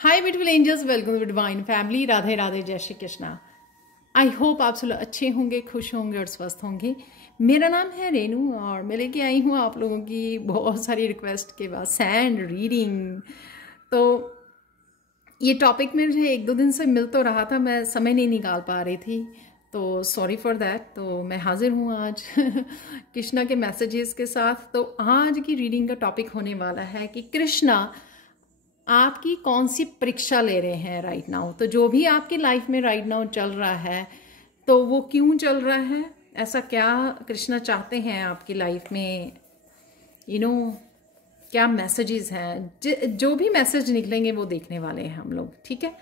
Hi beautiful angels, welcome to divine family. Radhe Radhe, जय Shri Krishna. I hope आप सब अच्छे होंगे, खुश होंगे और स्वस्थ होंगे। मेरा नाम है रेनू और मैं लेके आई हूँ आप लोगों की बहुत सारी रिक्वेस्ट के बाद सैंड रीडिंग। तो ये टॉपिक में मुझे एक दो दिन से मिल तो रहा था, मैं समय नहीं निकाल पा रही थी, तो सॉरी फॉर दैट। तो मैं हाजिर हूँ आज कृष्णा के मैसेजेस के साथ। तो आज की रीडिंग का टॉपिक होने वाला है कि कृष्णा आपकी कौन सी परीक्षा ले रहे हैं राइट नाउ। तो जो भी आपकी लाइफ में राइट नाउ चल रहा है, तो वो क्यों चल रहा है, ऐसा क्या कृष्णा चाहते हैं आपकी लाइफ में, क्या मैसेजेस हैं। जो भी मैसेज निकलेंगे वो देखने वाले हैं हम लोग, ठीक है।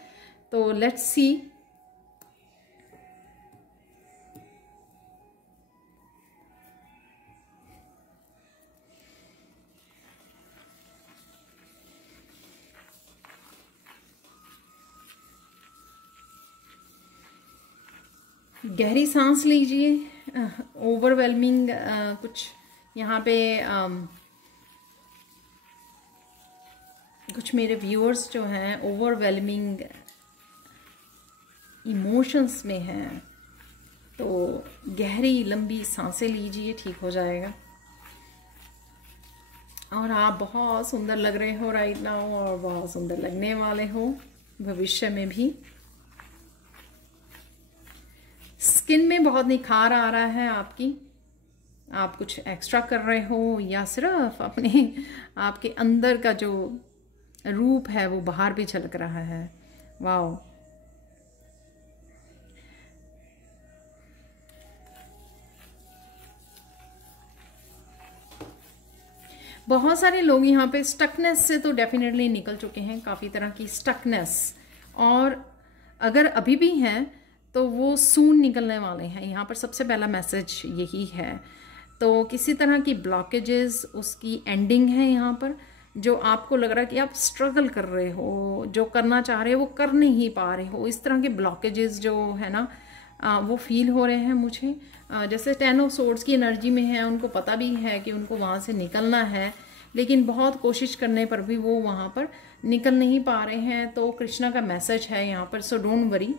तो लेट्स सी। गहरी सांस लीजिए। ओवरवेलमिंग कुछ यहाँ पे कुछ मेरे व्यूअर्स जो हैं ओवरवेलमिंग इमोशंस में हैं, तो गहरी लंबी सांसें लीजिए, ठीक हो जाएगा। और आप बहुत सुंदर लग रहे हो राइट नाउ और बहुत सुंदर लगने वाले हो भविष्य में भी। स्किन में बहुत निखार आ रहा है आपकी। आप कुछ एक्स्ट्रा कर रहे हो या सिर्फ अपने आपके अंदर का जो रूप है वो बाहर भी झलक रहा है। वाओ। बहुत सारे लोग यहाँ पे स्टकनेस से तो डेफिनेटली निकल चुके हैं, काफ़ी तरह की स्टकनेस, और अगर अभी भी हैं तो वो सून निकलने वाले हैं। यहाँ पर सबसे पहला मैसेज यही है। तो किसी तरह की ब्लॉकेजेस, उसकी एंडिंग है यहाँ पर। जो आपको लग रहा है कि आप स्ट्रगल कर रहे हो, जो करना चाह रहे हो वो कर नहीं पा रहे हो, इस तरह के ब्लॉकेजेस जो है ना वो फील हो रहे हैं मुझे। जैसे 10 ऑफ सोर्ड्स की एनर्जी में है, उनको पता भी है कि उनको वहाँ से निकलना है, लेकिन बहुत कोशिश करने पर भी वो वहाँ पर निकल नहीं पा रहे हैं। तो कृष्णा का मैसेज है यहाँ पर, सो डोंट वरी,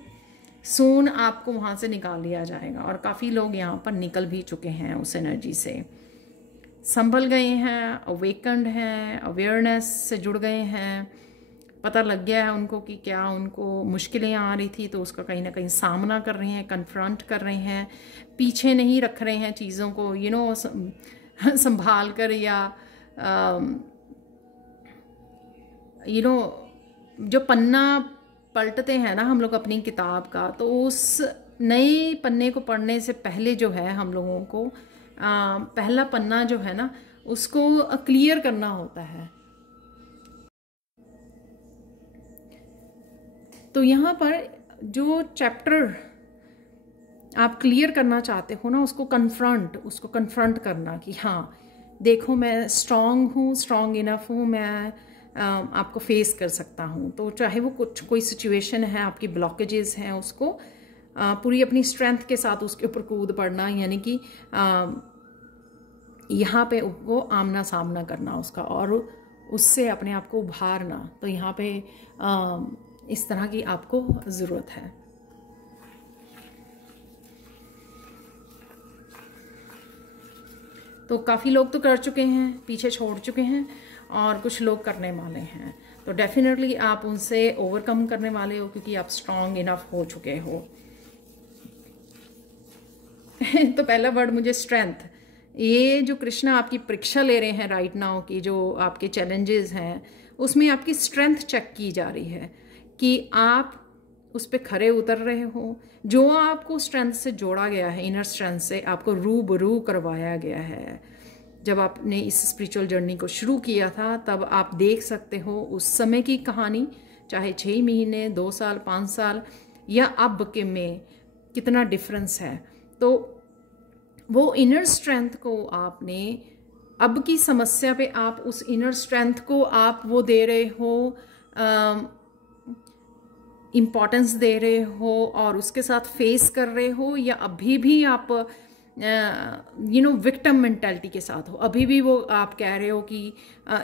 सून आपको वहाँ से निकाल लिया जाएगा। और काफ़ी लोग यहाँ पर निकल भी चुके हैं उस एनर्जी से, संभल गए हैं, अवेकन्ड हैं, अवेयरनेस से जुड़ गए हैं। पता लग गया है उनको कि क्या उनको मुश्किलें आ रही थी, तो उसका कहीं ना कहीं सामना कर रहे हैं, कन्फ्रंट कर रहे हैं, पीछे नहीं रख रहे हैं चीज़ों को संभाल कर, या जो पन्ना पलटते हैं ना हम लोग अपनी किताब का, तो उस नए पन्ने को पढ़ने से पहले जो है हम लोगों को पहला पन्ना जो है ना उसको क्लियर करना होता है। तो यहाँ पर जो चैप्टर आप क्लियर करना चाहते हो ना, उसको कन्फ्रंट करना कि हाँ देखो, मैं स्ट्रांग हूँ, स्ट्रांग इनफ हूँ, मैं आपको फेस कर सकता हूँ। तो चाहे वो कोई सिचुएशन है, आपकी ब्लॉकेजेस हैं, उसको पूरी अपनी स्ट्रेंथ के साथ उसके ऊपर कूद पड़ना, यानी कि यहाँ पे वो आमना सामना करना उसका, और उससे अपने आप को उभारना। तो यहाँ पे इस तरह की आपको ज़रूरत है। तो काफ़ी लोग तो कर चुके हैं, पीछे छोड़ चुके हैं, और कुछ लोग करने वाले हैं। तो डेफिनेटली आप उनसे ओवरकम करने वाले हो, क्योंकि आप स्ट्रांग इनफ हो चुके हो। तो पहला वर्ड मुझे स्ट्रेंथ। ये जो कृष्णा आपकी परीक्षा ले रहे हैं राइट नाउ की, जो आपके चैलेंजेस हैं, उसमें आपकी स्ट्रेंथ चेक की जा रही है कि आप उस पर खरे उतर रहे हो। जो आपको स्ट्रेंथ से जोड़ा गया है, इनर स्ट्रेंथ से आपको रूबरू करवाया गया है। जब आपने इस स्पिरिचुअल जर्नी को शुरू किया था, तब आप देख सकते हो उस समय की कहानी, चाहे 6 महीने, 2 साल, 5 साल या अब के में कितना डिफरेंस है। तो वो इनर स्ट्रेंथ को आपने, अब की समस्या पे आप उस इनर स्ट्रेंथ को आप वो दे रहे हो, इम्पॉर्टेंस दे रहे हो और उसके साथ फेस कर रहे हो, या अभी भी आप विक्टिम मेंटालिटी के साथ हो। अभी भी वो आप कह रहे हो कि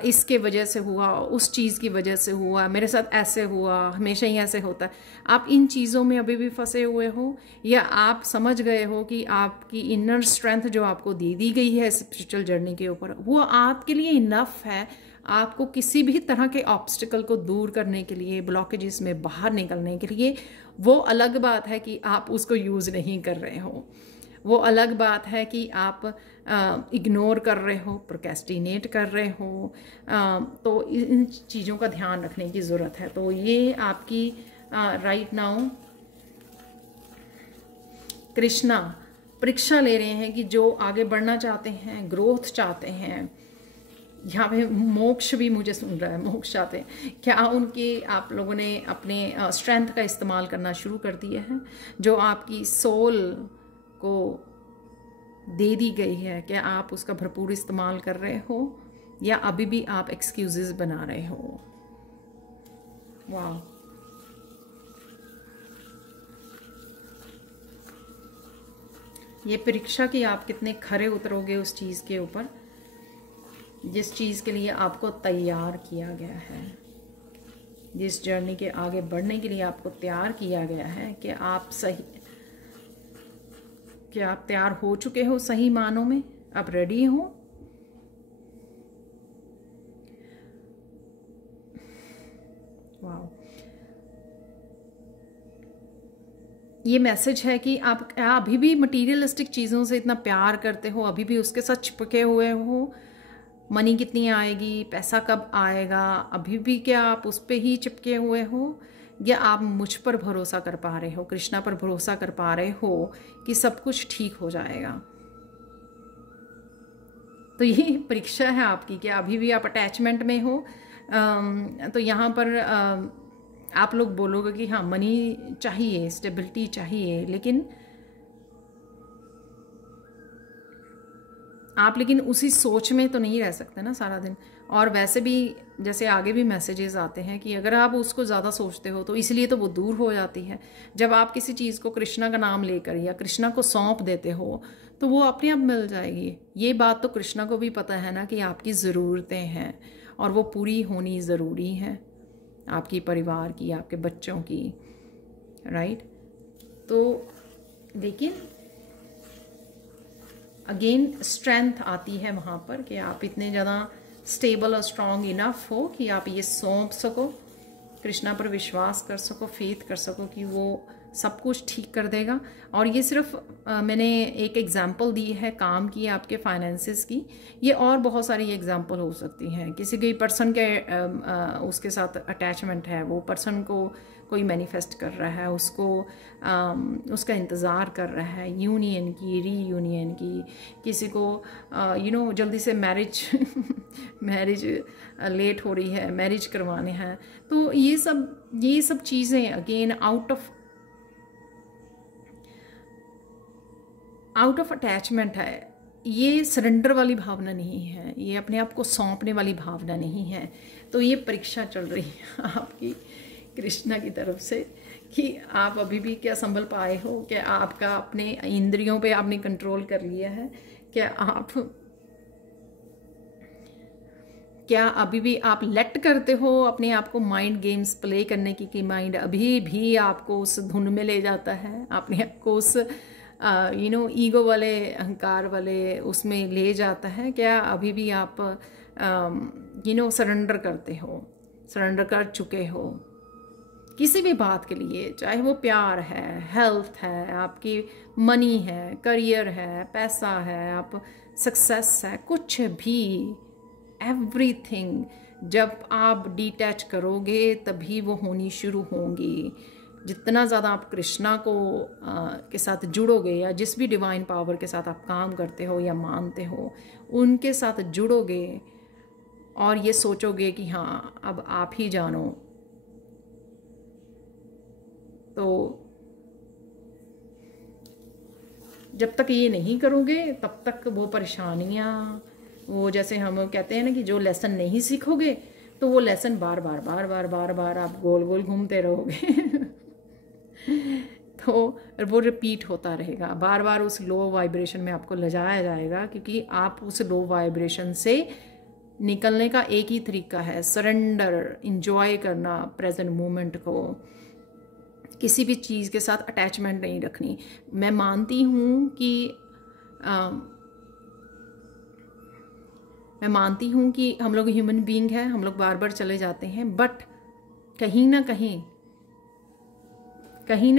इसके वजह से हुआ, उस चीज़ की वजह से हुआ, मेरे साथ ऐसे हुआ, हमेशा ही ऐसे होता है। आप इन चीज़ों में अभी भी फंसे हुए हो, या आप समझ गए हो कि आपकी इनर स्ट्रेंथ जो आपको दी गई है स्पिरिचुअल जर्नी के ऊपर, वो आपके लिए इनफ है आपको किसी भी तरह के ऑब्स्टिकल को दूर करने के लिए, ब्लॉकेजेस में बाहर निकलने के लिए। वो अलग बात है कि आप उसको यूज़ नहीं कर रहे हो, वो अलग बात है कि आप इग्नोर कर रहे हो, प्रोक्रेस्टिनेट कर रहे हो। तो इन चीज़ों का ध्यान रखने की ज़रूरत है। तो ये आपकी राइट नाउ कृष्णा परीक्षा ले रहे हैं कि जो आगे बढ़ना चाहते हैं, ग्रोथ चाहते हैं, यहाँ पे मोक्ष भी मुझे सुन रहा है, मोक्ष चाहते हैं, क्या उनके आप लोगों ने अपने स्ट्रेंथ का इस्तेमाल करना शुरू कर दिया है जो आपकी सोल को दे दी गई है? क्या आप उसका भरपूर इस्तेमाल कर रहे हो, या अभी भी आप एक्सक्यूजेस बना रहे हो? वाह, ये परीक्षा कि आप कितने खरे उतरोगे उस चीज़ के ऊपर जिस चीज़ के लिए आपको तैयार किया गया है, जिस जर्नी के आगे बढ़ने के लिए आपको तैयार किया गया है। कि आप सही, क्या आप तैयार हो चुके हो सही मानों में? आप रेडी हो? वाह, ये मैसेज है कि आप अभी भी मटीरियलिस्टिक चीज़ों से इतना प्यार करते हो, अभी भी उसके साथ चिपके हुए हो। मनी कितनी आएगी, पैसा कब आएगा, अभी भी क्या आप उस पर ही चिपके हुए हो, या आप मुझ पर भरोसा कर पा रहे हो, कृष्णा पर भरोसा कर पा रहे हो कि सब कुछ ठीक हो जाएगा? तो ये परीक्षा है आपकी कि अभी भी आप अटैचमेंट में हो। तो यहाँ पर आप लोग बोलोगे कि हाँ मनी चाहिए, स्टेबिलिटी चाहिए, लेकिन आप उसी सोच में तो नहीं रह सकते ना सारा दिन। और वैसे भी जैसे आगे भी मैसेजेस आते हैं कि अगर आप उसको ज़्यादा सोचते हो तो इसलिए तो वो दूर हो जाती है। जब आप किसी चीज़ को कृष्णा का नाम लेकर या कृष्णा को सौंप देते हो तो वो अपने आप मिल जाएगी। ये बात तो कृष्णा को भी पता है ना कि आपकी ज़रूरतें हैं और वो पूरी होनी ज़रूरी है, आपकी परिवार की, आपके बच्चों की, राइट। तो लेकिन अगेन स्ट्रेंथ आती है वहाँ पर कि आप इतने ज़्यादा स्टेबल और स्ट्रॉन्ग इनफ हो कि आप ये सौंप सको, कृष्णा पर विश्वास कर सको, फेथ कर सको कि वो सब कुछ ठीक कर देगा। और ये सिर्फ मैंने एक एग्जांपल दी है काम की, आपके फाइनेंसेस की। ये और बहुत सारी एग्जांपल हो सकती हैं। किसी कोई पर्सन के उसके साथ अटैचमेंट है, वो पर्सन को कोई मैनिफेस्ट कर रहा है, उसको उसका इंतज़ार कर रहा है, यूनियन की, रीयूनियन की। किसी को जल्दी से मैरिज लेट हो रही है, मैरिज करवाने हैं। तो ये सब चीज़ें अगेन आउट ऑफ अटैचमेंट है। ये सरेंडर वाली भावना नहीं है, ये अपने आप को सौंपने वाली भावना नहीं है। तो ये परीक्षा चल रही है आपकी कृष्णा की तरफ से कि आप अभी भी क्या संभल पाए हो, क्या आपका अपने इंद्रियों पे आपने कंट्रोल कर लिया है, क्या अभी भी आप लेट करते हो अपने आप को माइंड गेम्स प्ले करने की, कि माइंड अभी भी आपको उस धुन में ले जाता है, अपने आप को उस ईगो वाले, अहंकार वाले उसमें ले जाता है। क्या अभी भी आप सरेंडर करते हो, सरेंडर कर चुके हो किसी भी बात के लिए, चाहे वो प्यार है, हेल्थ है, आपकी मनी है, करियर है, पैसा है, आप सक्सेस है, कुछ भी, एवरीथिंग। जब आप डिटैच करोगे तभी वो होनी शुरू होंगी। जितना ज़्यादा आप कृष्णा को के साथ जुड़ोगे, या जिस भी डिवाइन पावर के साथ आप काम करते हो या मानते हो, उनके साथ जुड़ोगे और ये सोचोगे कि हाँ अब आप ही जानो, तो जब तक ये नहीं करोगे तब तक वो परेशानियाँ, वो जैसे हम कहते हैं ना कि जो लेसन नहीं सीखोगे तो वो लेसन बार बार आप गोल गोल घूमते रहोगे। तो वो रिपीट होता रहेगा, बार बार उस लो वाइब्रेशन में आपको ले जाया जाएगा, क्योंकि आप उस लो वाइब्रेशन से निकलने का एक ही तरीका है, सरेंडर, इंजॉय करना प्रेजेंट मोमेंट को, किसी भी चीज़ के साथ अटैचमेंट नहीं रखनी। मैं मानती हूँ कि हम लोग ह्यूमन बीइंग हैं, हम लोग बार बार चले जाते हैं, बट कहीं ना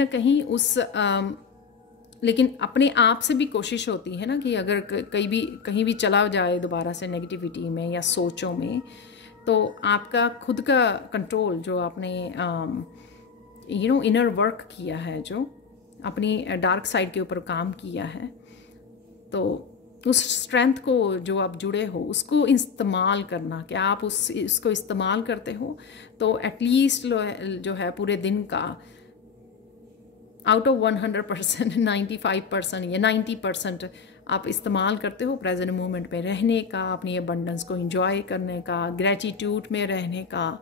कहीं उस लेकिन अपने आप से भी कोशिश होती है ना कि अगर कहीं भी चला जाए दोबारा से नेगेटिविटी में या सोचों में, तो आपका खुद का कंट्रोल जो आपने इनर वर्क किया है, जो अपनी डार्क साइड के ऊपर काम किया है, तो उस स्ट्रेंथ को जो आप जुड़े हो उसको इस्तेमाल करना। क्या आप इसको इस्तेमाल करते हो? तो एटलीस्ट जो है पूरे दिन का आउट ऑफ 100% 95% या 90% आप इस्तेमाल करते हो प्रेजेंट मोमेंट में रहने का, अपनी अबंडेंस को एंजॉय करने का, ग्रेटिट्यूड में रहने का,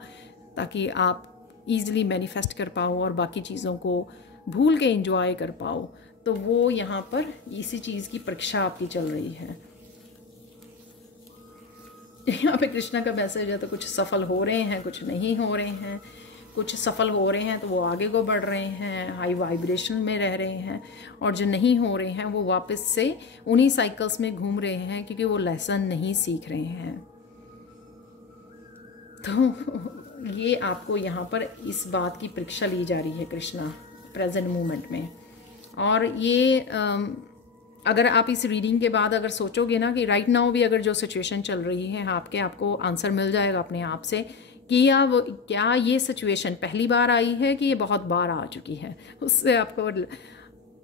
ताकि आप ईज़िली मैनिफेस्ट कर पाओ और बाकी चीज़ों को भूल के एंजॉय कर पाओ। तो वो यहाँ पर इसी चीज़ की परीक्षा आपकी चल रही है। यहाँ पे कृष्णा का मैसेज है, तो कुछ सफल हो रहे हैं, कुछ नहीं हो रहे हैं। कुछ सफल हो रहे हैं तो वो आगे को बढ़ रहे हैं, हाई वाइब्रेशन में रह रहे हैं, और जो नहीं हो रहे हैं वो वापस से उन्हीं साइकिल्स में घूम रहे हैं, क्योंकि वो लेसन नहीं सीख रहे हैं। तो ये आपको यहाँ पर इस बात की परीक्षा ली जा रही है कृष्णा प्रेजेंट मोमेंट में। और ये अगर आप इस रीडिंग के बाद अगर सोचोगे ना कि राइट नाउ भी अगर जो सिचुएशन चल रही है आपको आंसर मिल जाएगा अपने आप से कि क्या ये सिचुएशन पहली बार आई है कि ये बहुत बार आ चुकी है। उससे आपको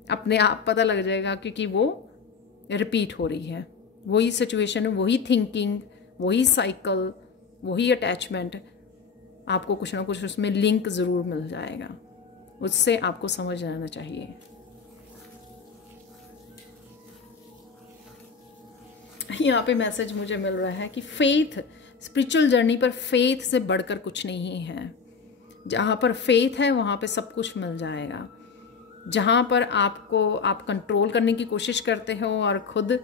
अपने आप पता लग जाएगा, क्योंकि वो रिपीट हो रही है, वही सिचुएशन, वही थिंकिंग, वही साइकिल, वही अटैचमेंट, आपको कुछ ना कुछ उसमें लिंक ज़रूर मिल जाएगा। उससे आपको समझ आना चाहिए। यहाँ पे मैसेज मुझे मिल रहा है कि फेथ, स्पिरिचुअल जर्नी पर फेथ से बढ़कर कुछ नहीं है। जहाँ पर फेथ है वहाँ पे सब कुछ मिल जाएगा। जहाँ पर आप कंट्रोल करने की कोशिश करते हो और खुद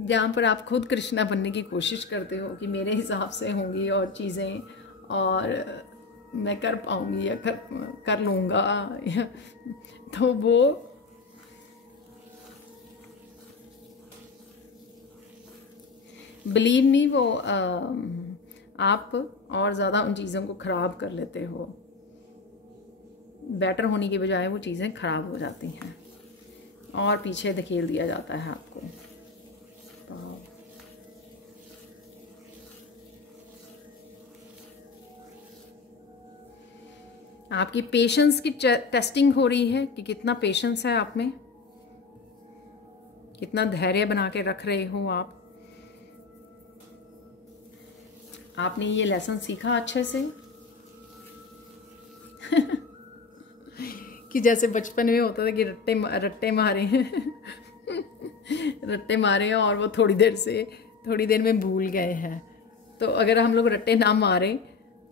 जहाँ पर आप खुद कृष्णा बनने की कोशिश करते हो कि मेरे हिसाब से होंगी और चीज़ें, और मैं कर पाऊंगी या कर लूँगा, तो वो बिलीव मी, वो आप और ज़्यादा उन चीज़ों को ख़राब कर लेते हो। बेटर होने की बजाय वो चीज़ें ख़राब हो जाती हैं और पीछे धकेल दिया जाता है आपको। आपकी पेशेंस की टेस्टिंग हो रही है कि कितना पेशेंस है आप में, कितना धैर्य बना के रख रहे हो आप। आपने ये लेसन सीखा अच्छे से कि जैसे बचपन में होता था कि रट्टे मारे हैं रट्टे मारे हैं और वो थोड़ी देर में भूल गए हैं। तो अगर हम लोग रट्टे ना मारें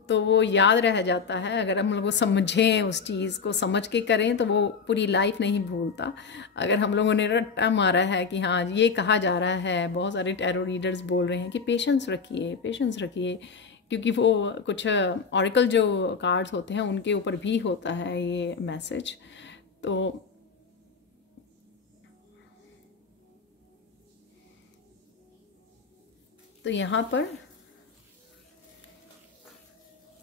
तो वो याद रह जाता है। अगर हम लोग समझें, उस चीज़ को समझ के करें, तो वो पूरी लाइफ नहीं भूलता। अगर हम लोगों ने रट्टा मारा है कि हाँ ये कहा जा रहा है, बहुत सारे टैरो रीडर्स बोल रहे हैं कि पेशेंस रखिए, क्योंकि वो कुछ ऑरेकल जो कार्ड्स होते हैं उनके ऊपर भी होता है ये मैसेज। तो यहाँ पर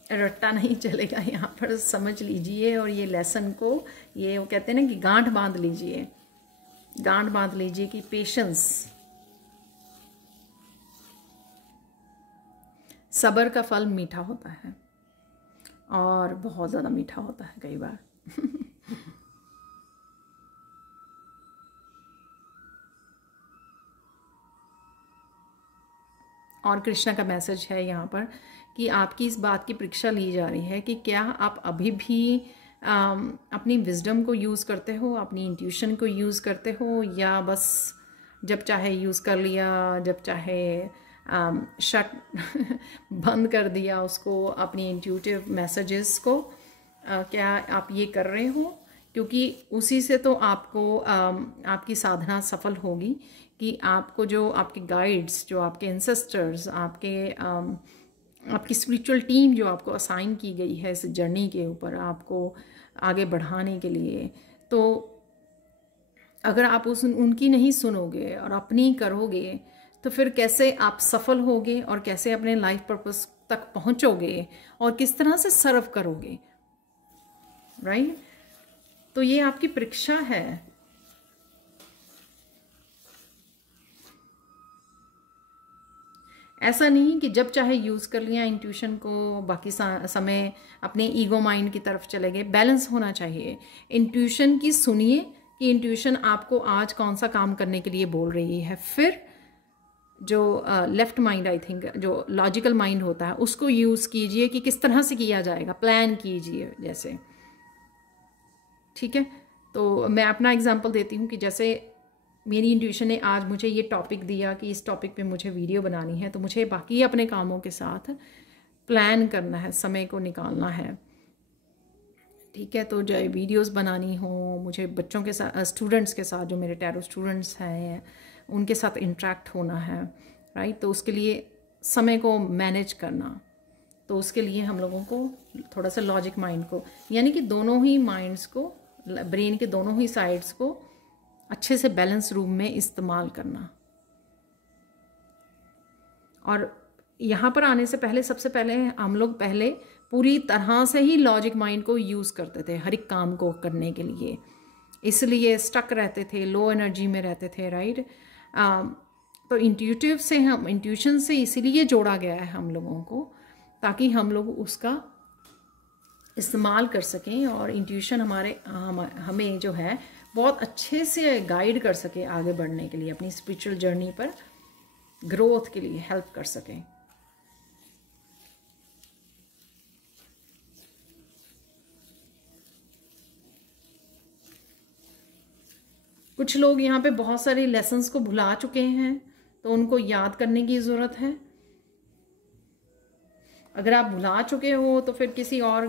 रट्टा नहीं चलेगा, यहाँ पर समझ लीजिए और ये लेसन को, ये वो कहते हैं ना कि गांठ बांध लीजिए कि पेशेंस, सब्र का फल मीठा होता है और बहुत ज़्यादा मीठा होता है कई बार और कृष्णा का मैसेज है यहाँ पर कि आपकी इस बात की परीक्षा ली जा रही है कि क्या आप अभी भी अपनी विजडम को यूज़ करते हो, अपनी इंट्यूशन को यूज़ करते हो, या बस जब चाहे यूज़ कर लिया, जब चाहे शट बंद कर दिया उसको, अपनी इंट्यूटिव मैसेजेस को। क्या आप ये कर रहे हो? क्योंकि उसी से तो आपको आपकी साधना सफल होगी कि आपको जो आपके गाइड्स, जो आपके एंसेस्टर्स, आपकी स्पिरिचुअल टीम जो आपको असाइन की गई है इस जर्नी के ऊपर आपको आगे बढ़ाने के लिए, तो अगर आप उनकी नहीं सुनोगे और अपनी करोगे तो फिर कैसे आप सफल होगे और कैसे अपने लाइफ पर्पस तक पहुंचोगे और किस तरह से सर्व करोगे, राइट? तो ये आपकी परीक्षा है। ऐसा नहीं कि जब चाहे यूज़ कर लिया इंट्यूशन को, बाकी समय अपने ईगो माइंड की तरफ चले गए। बैलेंस होना चाहिए। इंट्यूशन की सुनिए कि इंट्यूशन आपको आज कौन सा काम करने के लिए बोल रही है। फिर जो लेफ्ट माइंड, आई थिंक जो लॉजिकल माइंड होता है, उसको यूज़ कीजिए कि किस तरह से किया जाएगा, प्लान कीजिए जैसे। ठीक है, तो मैं अपना एग्जांपल देती हूँ कि जैसे मेरी इंट्यूशन ने आज मुझे ये टॉपिक दिया कि इस टॉपिक पे मुझे वीडियो बनानी है, तो मुझे बाकी अपने कामों के साथ प्लान करना है, समय को निकालना है। ठीक है, तो जो वीडियोस बनानी हो, मुझे बच्चों के साथ, स्टूडेंट्स के साथ, जो मेरे टैरो स्टूडेंट्स हैं उनके साथ इंटरेक्ट होना है, राइट? तो उसके लिए समय को मैनेज करना, तो उसके लिए हम लोगों को थोड़ा सा लॉजिक माइंड को, यानी कि दोनों ही माइंड्स को, ब्रेन के दोनों ही साइड्स को अच्छे से बैलेंस रूम में इस्तेमाल करना। और यहाँ पर आने से पहले, सबसे पहले हम लोग पहले पूरी तरह से ही लॉजिक माइंड को यूज़ करते थे हर एक काम को करने के लिए, इसलिए स्टक रहते थे, लो एनर्जी में रहते थे, राइट? तो इंट्यूशन से इसीलिए जोड़ा गया है हम लोगों को, ताकि हम लोग उसका इस्तेमाल कर सकें और इंट्यूशन हमें जो है बहुत अच्छे से गाइड कर सके आगे बढ़ने के लिए, अपनी स्पिरिचुअल जर्नी पर ग्रोथ के लिए हेल्प कर सकें। कुछ लोग यहाँ पे बहुत सारे लेसन्स को भुला चुके हैं, तो उनको याद करने की ज़रूरत है। अगर आप भुला चुके हो तो फिर किसी और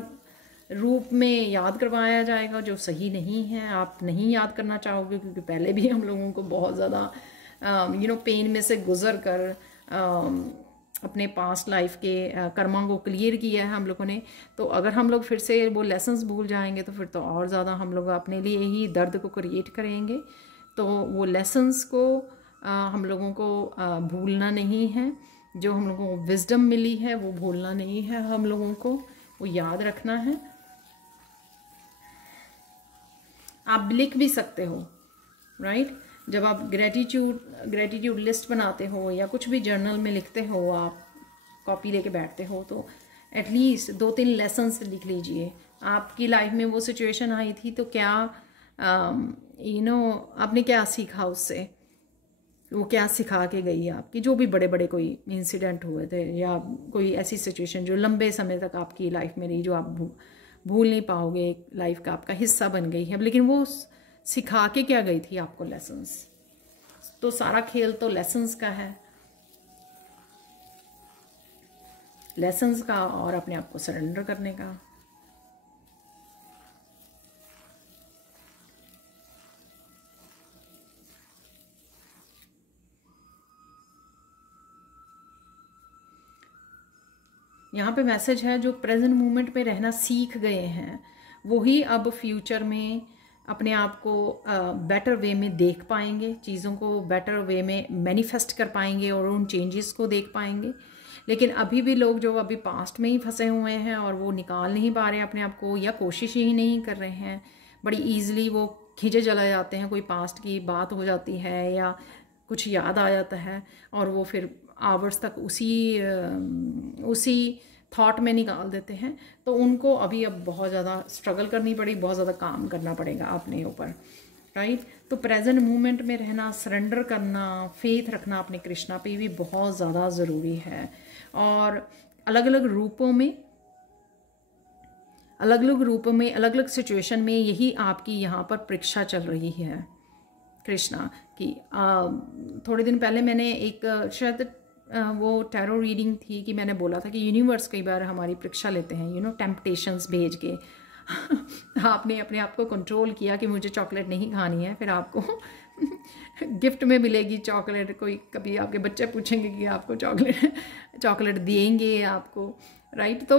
रूप में याद करवाया जाएगा जो सही नहीं है, आप नहीं याद करना चाहोगे, क्योंकि पहले भी हम लोगों को बहुत ज़्यादा पेन में से गुजर कर अपने पास्ट लाइफ के कर्मा को क्लियर किया है हम लोगों ने। तो अगर हम लोग फिर से वो लेसन्स भूल जाएंगे तो फिर तो और ज़्यादा हम लोग अपने लिए ही दर्द को क्रिएट करेंगे। तो वो लेसन्स को हम लोगों को भूलना नहीं है, जो हम लोगों को विजडम मिली है वो भूलना नहीं है, हम लोगों को वो याद रखना है। आप लिख भी सकते हो, राइट? जब आप ग्रेटिट्यूड लिस्ट बनाते हो या कुछ भी जर्नल में लिखते हो, आप कॉपी लेके बैठते हो, तो एटलीस्ट 2-3 लेसन्स लिख लीजिए। आपकी लाइफ में वो सिचुएशन आई थी तो क्या आपने क्या सीखा उससे, वो क्या सिखा के गई आपकी, जो भी बड़े बड़े कोई इंसिडेंट हुए थे या कोई ऐसी सिचुएशन जो लंबे समय तक आपकी लाइफ में रही, जो आप भूल नहीं पाओगे, लाइफ का आपका हिस्सा बन गई है, लेकिन वो सिखा के क्या गई थी आपको लेसन्स। तो सारा खेल तो लेसन्स का है, लेसन्स का और अपने आप को सरेंडर करने का। यहाँ पे मैसेज है, जो प्रेजेंट मोमेंट में रहना सीख गए हैं वही अब फ्यूचर में अपने आप को बेटर वे में देख पाएंगे, चीज़ों को बेटर वे में मैनिफेस्ट कर पाएंगे और उन चेंजेस को देख पाएंगे। लेकिन अभी भी लोग जो अभी पास्ट में ही फंसे हुए हैं और वो निकाल नहीं पा रहे अपने आप को, या कोशिश ही नहीं कर रहे हैं, बड़ी ईजिली वो खींचे चले जाते हैं, कोई पास्ट की बात हो जाती है या कुछ याद आ जाता है और वो फिर आवर्स तक उसी थॉट में निकाल देते हैं। तो उनको अभी अब बहुत ज़्यादा स्ट्रगल करनी पड़ी, बहुत ज़्यादा काम करना पड़ेगा अपने ऊपर, राइट? तो प्रेजेंट मोमेंट में रहना, सरेंडर करना, फेथ रखना अपने कृष्णा पे भी बहुत ज़्यादा ज़रूरी है। और अलग अलग रूपों में, अलग अलग सिचुएशन में यही आपकी यहाँ पर परीक्षा चल रही है कृष्णा की। थोड़े दिन पहले मैंने एक शायद वो टैरो रीडिंग थी कि मैंने बोला था कि यूनिवर्स कई बार हमारी परीक्षा लेते हैं, टेम्पटेशंस भेज के। आपने अपने आप को कंट्रोल किया कि मुझे चॉकलेट नहीं खानी है, फिर आपको गिफ्ट में मिलेगी चॉकलेट। कोई कभी आपके बच्चे पूछेंगे कि आपको चॉकलेट देंगे आपको, राइट। तो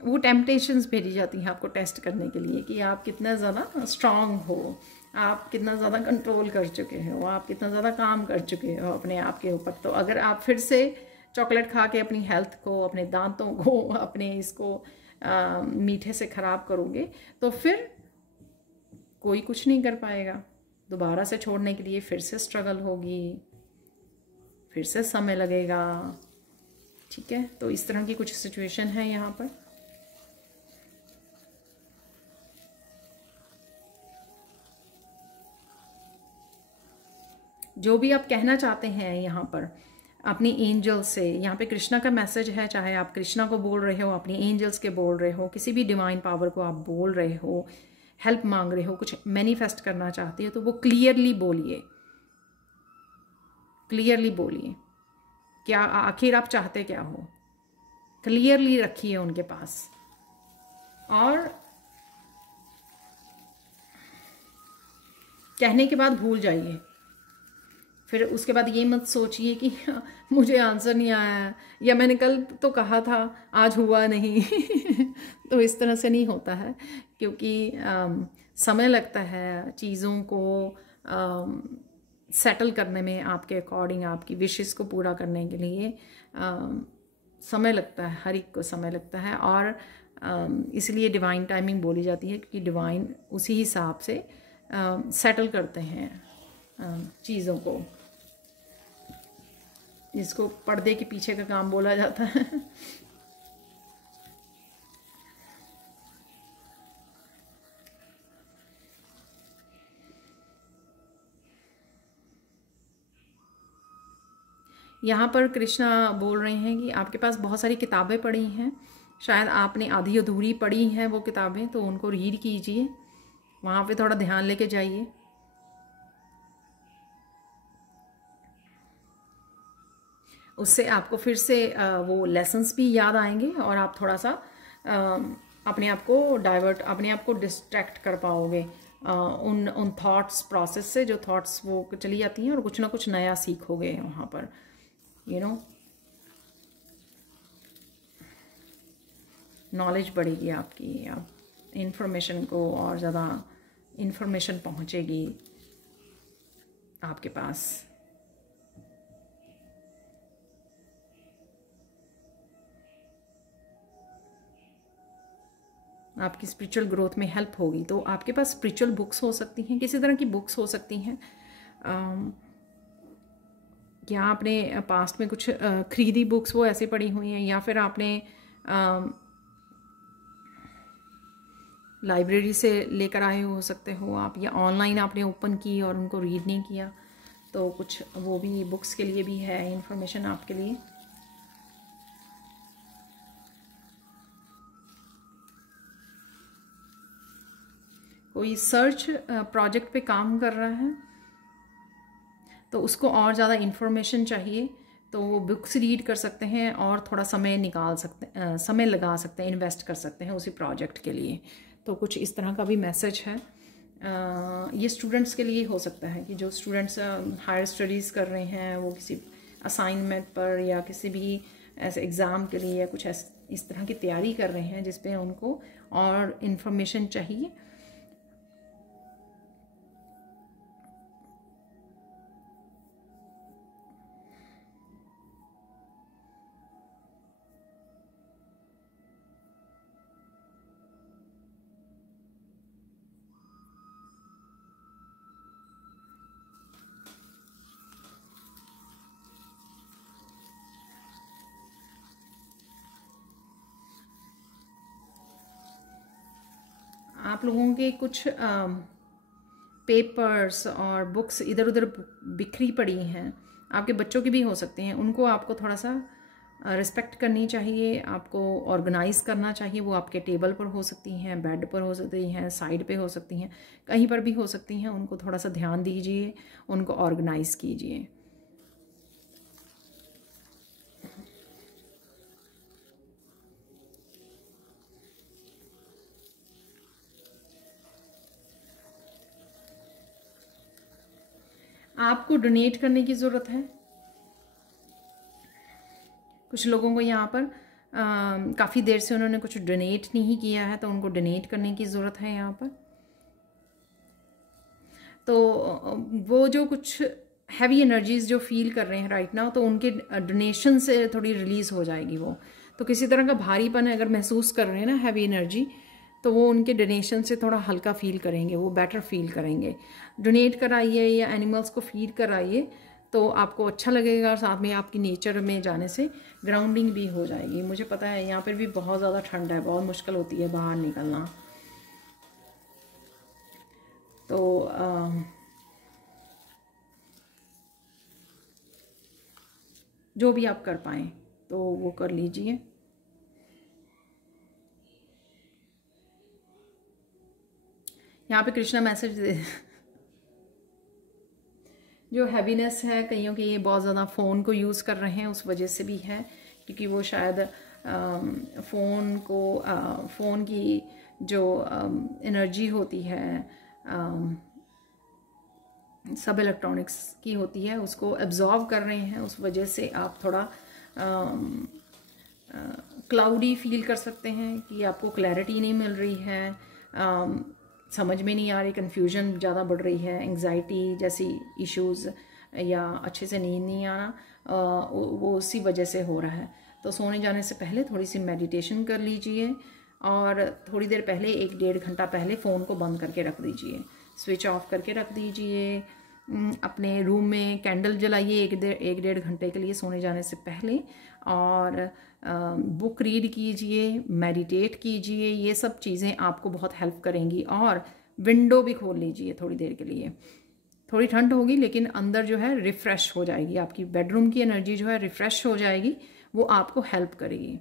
वो टेम्पटेशंस भेजी जाती हैं आपको टेस्ट करने के लिए कि आप कितना ज़्यादा स्ट्रांग हो, आप कितना ज़्यादा कंट्रोल कर चुके हो, आप कितना ज़्यादा काम कर चुके हो अपने आप के ऊपर। तो अगर आप फिर से चॉकलेट खा के अपनी हेल्थ को, अपने दांतों को, अपने इसको मीठे से ख़राब करोगे तो फिर कोई कुछ नहीं कर पाएगा। दोबारा से छोड़ने के लिए फिर से स्ट्रगल होगी, फिर से समय लगेगा, ठीक है। तो इस तरह की कुछ सिचुएशन है यहाँ पर। जो भी आप कहना चाहते हैं यहाँ पर अपनी एंजल से, यहाँ पे कृष्णा का मैसेज है, चाहे आप कृष्णा को बोल रहे हो, अपनी एंजल्स के बोल रहे हो, किसी भी डिवाइन पावर को आप बोल रहे हो, हेल्प मांग रहे हो, कुछ मैनिफेस्ट करना चाहते हो, तो वो क्लियरली बोलिए, क्लियरली बोलिए क्या आखिर आप चाहते क्या हो, क्लियरली रखिए उनके पास। और कहने के बाद भूल जाइए, फिर उसके बाद ये मत सोचिए कि मुझे आंसर नहीं आया या मैंने कल तो कहा था आज हुआ नहीं। तो इस तरह से नहीं होता है, क्योंकि समय लगता है चीज़ों को सेटल करने में, आपके अकॉर्डिंग आपकी विशेस को पूरा करने के लिए समय लगता है, हर एक को समय लगता है। और इसलिए डिवाइन टाइमिंग बोली जाती है, क्योंकि डिवाइन उसी हिसाब से सेटल करते हैं चीज़ों को, जिसको पर्दे के पीछे का काम बोला जाता है। यहाँ पर कृष्णा बोल रहे हैं कि आपके पास बहुत सारी किताबें पड़ी हैं, शायद आपने आधी अधूरी पढ़ी हैं वो किताबें, तो उनको रीड कीजिए, वहाँ पे थोड़ा ध्यान लेके जाइए। उससे आपको फिर से वो लेसन्स भी याद आएंगे और आप थोड़ा सा अपने आप को डाइवर्ट, अपने आप को डिस्ट्रैक्ट कर पाओगे उन थॉट्स प्रोसेस से, जो थॉट्स वो चली जाती हैं, और कुछ ना कुछ नया सीखोगे वहाँ पर, नॉलेज बढ़ेगी आपकी, आप इंफॉर्मेशन को और ज़्यादा इंफॉर्मेशन पहुँचेगी आपके पास। आपकी स्पिरिचुअल ग्रोथ में हेल्प होगी। तो आपके पास स्पिरिचुअल बुक्स हो सकती हैं, किसी तरह की बुक्स हो सकती हैं, या आपने पास्ट में कुछ खरीदी बुक्स वो ऐसे पड़ी हुई हैं, या फिर आपने लाइब्रेरी से लेकर आए हो सकते हो आप, या ऑनलाइन आपने ओपन की और उनको रीड नहीं किया, तो कुछ वो भी बुक्स के लिए भी है इंफॉर्मेशन आपके लिए। कोई सर्च प्रोजेक्ट पे काम कर रहा है तो उसको और ज़्यादा इन्फॉर्मेशन चाहिए, तो वो बुक्स रीड कर सकते हैं और थोड़ा समय निकाल सकते समय लगा सकते हैं, इन्वेस्ट कर सकते हैं उसी प्रोजेक्ट के लिए। तो कुछ इस तरह का भी मैसेज है। ये स्टूडेंट्स के लिए हो सकता है कि जो स्टूडेंट्स हायर स्टडीज़ कर रहे हैं, वो किसी असाइनमेंट पर या किसी भी ऐसे एग्ज़ाम के लिए या कुछ इस तरह की तैयारी कर रहे हैं जिस पे उनको और इन्फॉर्मेशन चाहिए। आप लोगों के कुछ पेपर्स और बुक्स इधर उधर बिखरी पड़ी हैं, आपके बच्चों की भी हो सकती हैं, उनको आपको थोड़ा सा रिस्पेक्ट करनी चाहिए, आपको ऑर्गेनाइज़ करना चाहिए। वो आपके टेबल पर हो सकती हैं, बेड पर हो सकती हैं, साइड पे हो सकती हैं, कहीं पर भी हो सकती हैं। उनको थोड़ा सा ध्यान दीजिए, उनको ऑर्गेनाइज़ कीजिए। आपको डोनेट करने की ज़रूरत है। कुछ लोगों को यहाँ पर काफ़ी देर से उन्होंने कुछ डोनेट नहीं किया है, तो उनको डोनेट करने की ज़रूरत है यहाँ पर। तो वो जो कुछ हैवी एनर्जीज जो फील कर रहे हैं राइट नाउ, तो उनके डोनेशन से थोड़ी रिलीज़ हो जाएगी वो। तो किसी तरह का भारीपन अगर महसूस कर रहे हैं ना, हैवी एनर्जी, तो वो उनके डोनेशन से थोड़ा हल्का फील करेंगे, वो बेटर फील करेंगे। डोनेट कराइए या एनिमल्स को फीड कराइए तो आपको अच्छा लगेगा, और साथ में आपकी नेचर में जाने से ग्राउंडिंग भी हो जाएगी। मुझे पता है यहाँ पर भी बहुत ज़्यादा ठंड है, बहुत मुश्किल होती है बाहर निकलना, तो जो भी आप कर पाएँ तो वो कर लीजिए। यहाँ पे कृष्णा मैसेज दे जो हैवीनेस है कईयों के, ये बहुत ज़्यादा फ़ोन को यूज़ कर रहे हैं, उस वजह से भी है, क्योंकि वो शायद फ़ोन की जो एनर्जी होती है, सब इलेक्ट्रॉनिक्स की होती है, उसको एब्जॉर्ब कर रहे हैं। उस वजह से आप थोड़ा क्लाउडी फील कर सकते हैं कि आपको क्लैरिटी नहीं मिल रही है, समझ में नहीं आ रही, कन्फ्यूजन ज़्यादा बढ़ रही है, एंग्जाइटी जैसी इश्यूज़, या अच्छे से नींद नहीं आना, वो उसी वजह से हो रहा है। तो सोने जाने से पहले थोड़ी सी मेडिटेशन कर लीजिए, और थोड़ी देर पहले 1-1.5 घंटा पहले फ़ोन को बंद करके रख दीजिए, स्विच ऑफ करके रख दीजिए। अपने रूम में कैंडल जलाइए 1-1.5 घंटे के लिए सोने जाने से पहले, और बुक रीड कीजिए, मेडिटेट कीजिए। ये सब चीज़ें आपको बहुत हेल्प करेंगी। और विंडो भी खोल लीजिए थोड़ी देर के लिए। थोड़ी ठंड होगी लेकिन अंदर जो है रिफ़्रेश हो जाएगी, आपकी बेडरूम की एनर्जी जो है रिफ़्रेश हो जाएगी, वो आपको हेल्प करेगी।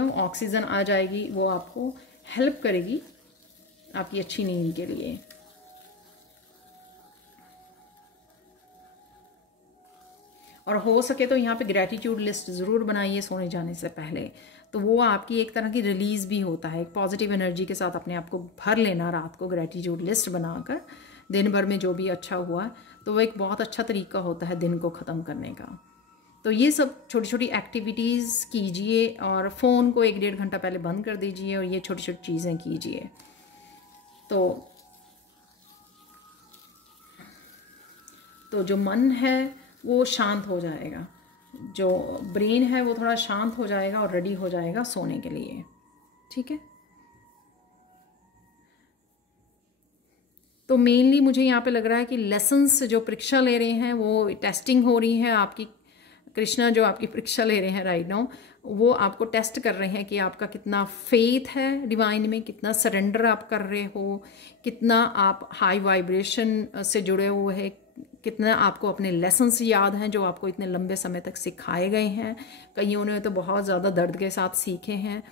ऑक्सीजन आ जाएगी, वो आपको हेल्प करेगी आपकी अच्छी नींद के लिए। और हो सके तो यहाँ पे ग्रैटिट्यूड लिस्ट ज़रूर बनाइए सोने जाने से पहले, तो वो आपकी एक तरह की रिलीज़ भी होता है। एक पॉजिटिव एनर्जी के साथ अपने आप को भर लेना रात को ग्रैटिट्यूड लिस्ट बनाकर, दिन भर में जो भी अच्छा हुआ, तो वो एक बहुत अच्छा तरीका होता है दिन को ख़त्म करने का। तो ये सब छोटी छोटी एक्टिविटीज़ कीजिए, और फ़ोन को 1-1.5 घंटा पहले बंद कर दीजिए, और ये छोटी छोटी चीज़ें कीजिए, तो जो मन है वो शांत हो जाएगा, जो ब्रेन है वो थोड़ा शांत हो जाएगा और रेडी हो जाएगा सोने के लिए। ठीक है, तो मेनली मुझे यहाँ पे लग रहा है कि लेसन्स जो परीक्षा ले रहे हैं, वो टेस्टिंग हो रही है आपकी। कृष्णा जो आपकी परीक्षा ले रहे हैं राइट नाउ, वो आपको टेस्ट कर रहे हैं कि आपका कितना फेथ है डिवाइन में, कितना सरेंडर आप कर रहे हो, कितना आप हाई वाइब्रेशन से जुड़े हुए हैं, कितना आपको अपने लेसन्स याद हैं जो आपको इतने लंबे समय तक सिखाए गए हैं। कईयों ने तो बहुत ज़्यादा दर्द के साथ सीखे हैं,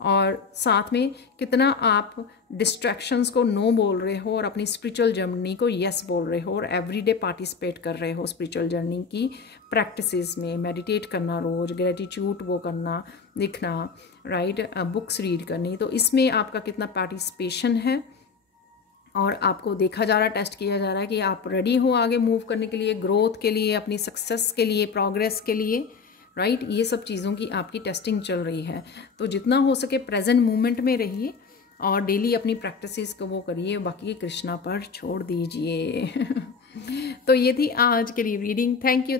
और साथ में कितना आप डिस्ट्रैक्शंस को नो बोल रहे हो और अपनी स्पिरिचुअल जर्नी को यस बोल रहे हो, और एवरीडे पार्टिसिपेट कर रहे हो स्पिरिचुअल जर्नी की प्रैक्टिसेस में। मेडिटेट करना रोज़, ग्रेटिट्यूड वो करना, लिखना, राइट, बुक्स रीड करनी, तो इसमें आपका कितना पार्टिसिपेशन है, और आपको देखा जा रहा है, टेस्ट किया जा रहा है कि आप रेडी हो आगे मूव करने के लिए, ग्रोथ के लिए, अपनी सक्सेस के लिए, प्रोग्रेस के लिए, राइट। ये सब चीज़ों की आपकी टेस्टिंग चल रही है। तो जितना हो सके प्रेजेंट मोमेंट में रहिए, और डेली अपनी प्रैक्टिसेस को वो करिए, बाकी कृष्णा पर छोड़ दीजिए। तो ये थी आज के लिए reading. Thank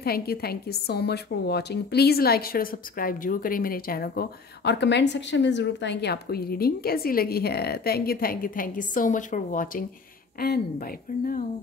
you so much for watching. Please like share subscribe जरूर करें मेरे चैनल को, और कमेंट सेक्शन में ज़रूर बताएं कि आपको ये रीडिंग कैसी लगी है। Thank you so much for watching, and bye for now.